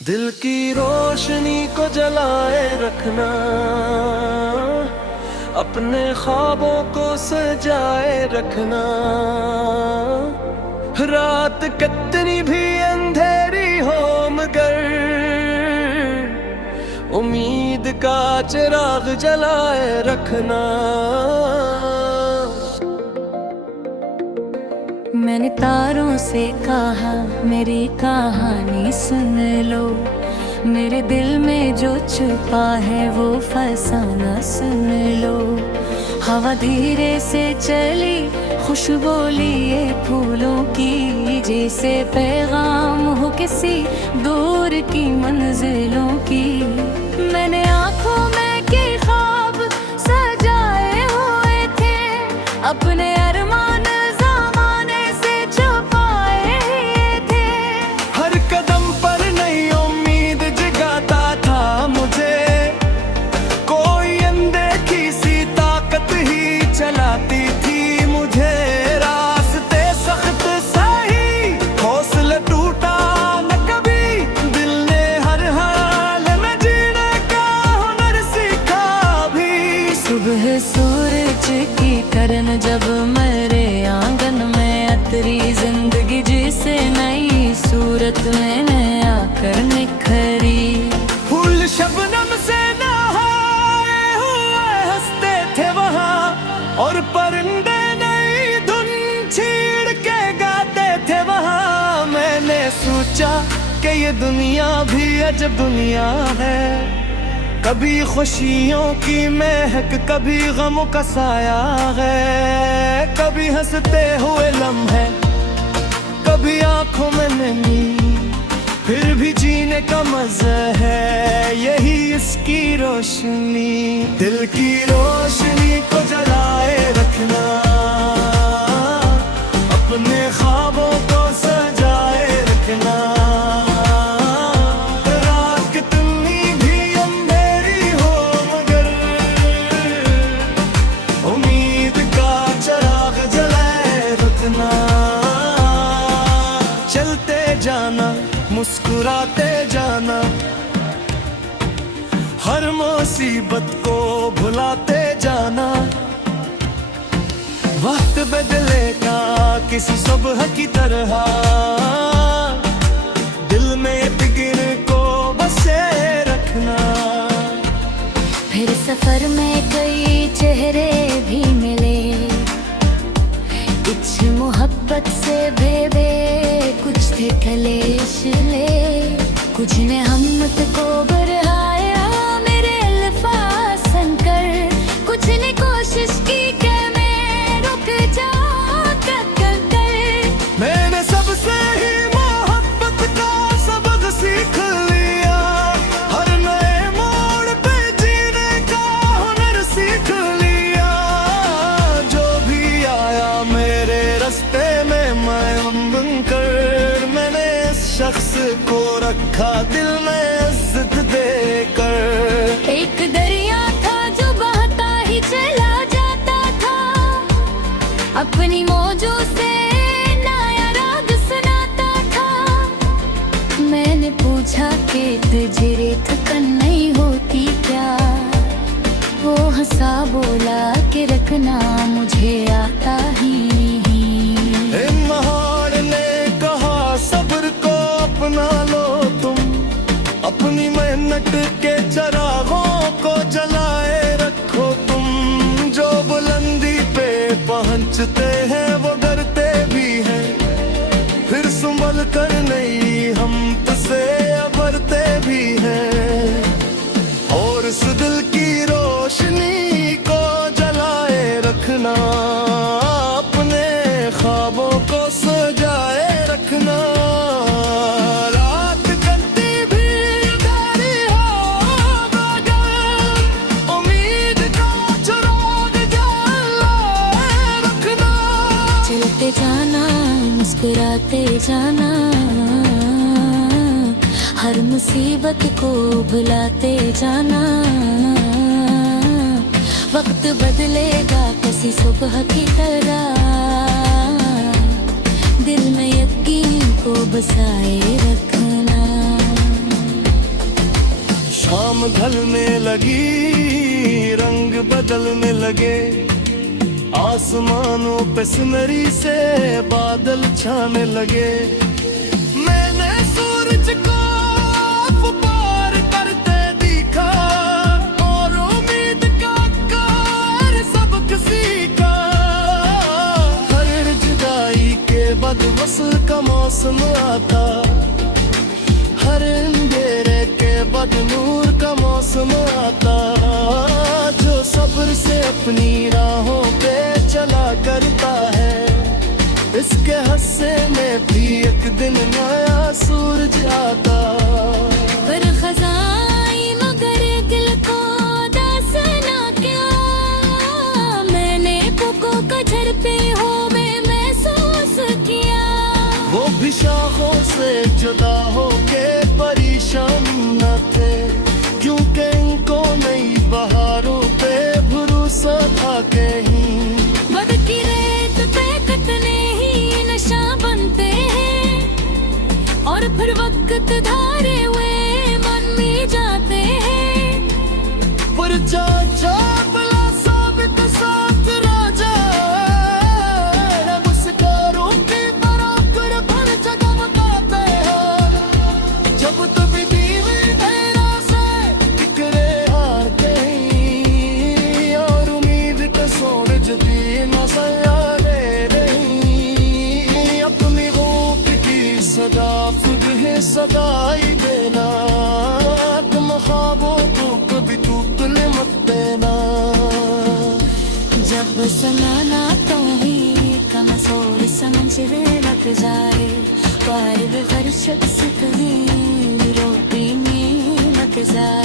दिल की रोशनी को जलाए रखना, अपने ख्वाबों को सजाए रखना। रात कितनी भी अंधेरी हो मगर उम्मीद का चिराग जलाए रखना। मैंने तारों से कहा मेरी कहानी सुन लो, मेरे दिल में जो छुपा है वो फसाना सुन लो। हवा धीरे से चली, खुशबू लिए फूलों की, जैसे पैगाम हो किसी दूर की मंजिलों की। मैंने आँखों में के ख्वाब सजाए हुए थे, अपने अरमान सूरज की करन जब मेरे आंगन में अतरी, जिंदगी जिसे नई सूरत में आकर निखरी। फूल शबनम से नहाए हुए हंसते थे वहाँ, और परिंदे नई धुन छेड़ के गाते थे वहाँ। मैंने सोचा कि ये दुनिया भी अजब दुनिया है, कभी खुशियों की महक कभी गमों का साया है। कभी हंसते हुए लम्हे, कभी आंखों में नमी, फिर भी जीने का मजा है यही इसकी रोशनी। दिल की रोशनी को जलाए रखना, अपने ख्वाबों को सजाए रखना। चलते जाना, मुस्कुराते जाना, हर मुसीबत को भुलाते जाना। वक्त बदलेगा किसी सुबह की तरह, दिल में फिक्र को बसे रखना। फिर सफर में कई चेहरे भी मिले, कुछ मोहब्बत से भेदे, कुछ थे कलेश ले, कुछ ने हिम्मत को बढ़ाया मेरे अल्फाज सुनकर, कुछ ने कोशिश की कि मैं रुक जाऊं कर। मैंने सबसे ही मोहब्बत का सबक सीख लिया, हर नए मोड़ पे जीने का हुनर सीख लिया। जो भी आया मेरे रास्ते में मैं बनकर, मैंने इस शख्स को रखा दिल में इज्जत देकर। एक दरिया था जो बहता ही चला जाता था, अपनी मौजों से नया राग सुनाता था। मैंने पूछा कि तुझे थकन नहीं होती क्या, वो हंसा बोला कि रखना मुझे आता ही नहीं। महार ने कहा सब्र को अपना लो तुम, अपनी मेहनत के चरागों को जलाए रखो तुम। जो बुलंदी पे पहुंचते हैं वो डरते भी हैं, फिर संभल कर नहीं हम तुझसे अबरते भी हैं। और इस दिल की रोशनी को जलाए रखना, अपने ख्वाबों को सजाए रखना। रात कटी भी अंधेरी हो मगर उम्मीद का चिराग जलाए रखना। चलते जाना, मुस्कुराते जाना, हर मुसीबत को भुलाते जाना। वक्त बदलेगा किसी सुबह की तरह, दिल में यकीन को बसाए रखना। शाम ढलने लगी, रंग बदलने लगे, आसमानों पे सिमरी से बादल छाने लगे। मैंने सूरज को पार करते देखा और उम्मीद का कार सबक सीखा। हर जुदाई के बाद वसल का मौसम आता, हर अंधेरे के बाद नूर का मौसम आता। जो सब्र से अपनी राहों पे चला करता है, इसके हंसने में भी एक दिन नया सूरज आता। पर खजाई मगर दिल को दास ना क्या, मैंने कोको कजर पे हो में महसूस किया। वो भी शाखों से जुदा हो के परेशान न थे, क्योंकि इनको नई बहारों पे भरोसा था कहीं। बद की रेत पे कतने ही नशा बनते हैं, और फिर वक्त धारे हुए मन में जाते हैं। पर चाचा भला साबित साथ राजा है, मुस्कारों की बराबर भर जगमगाते हैं। जब तभी दीवे तेरा से बिखरे हारते ही, और उम्मीद का सूरज भी नजर ले रही। अपनी होप की सदा खुद है सदाई देना, तुम ख्वाबों को कभी टूटने मत देना। जब सलाना तो ही कमजोर समझने लग जाए, पर फर्श से कहीं रोटी में लग जाए।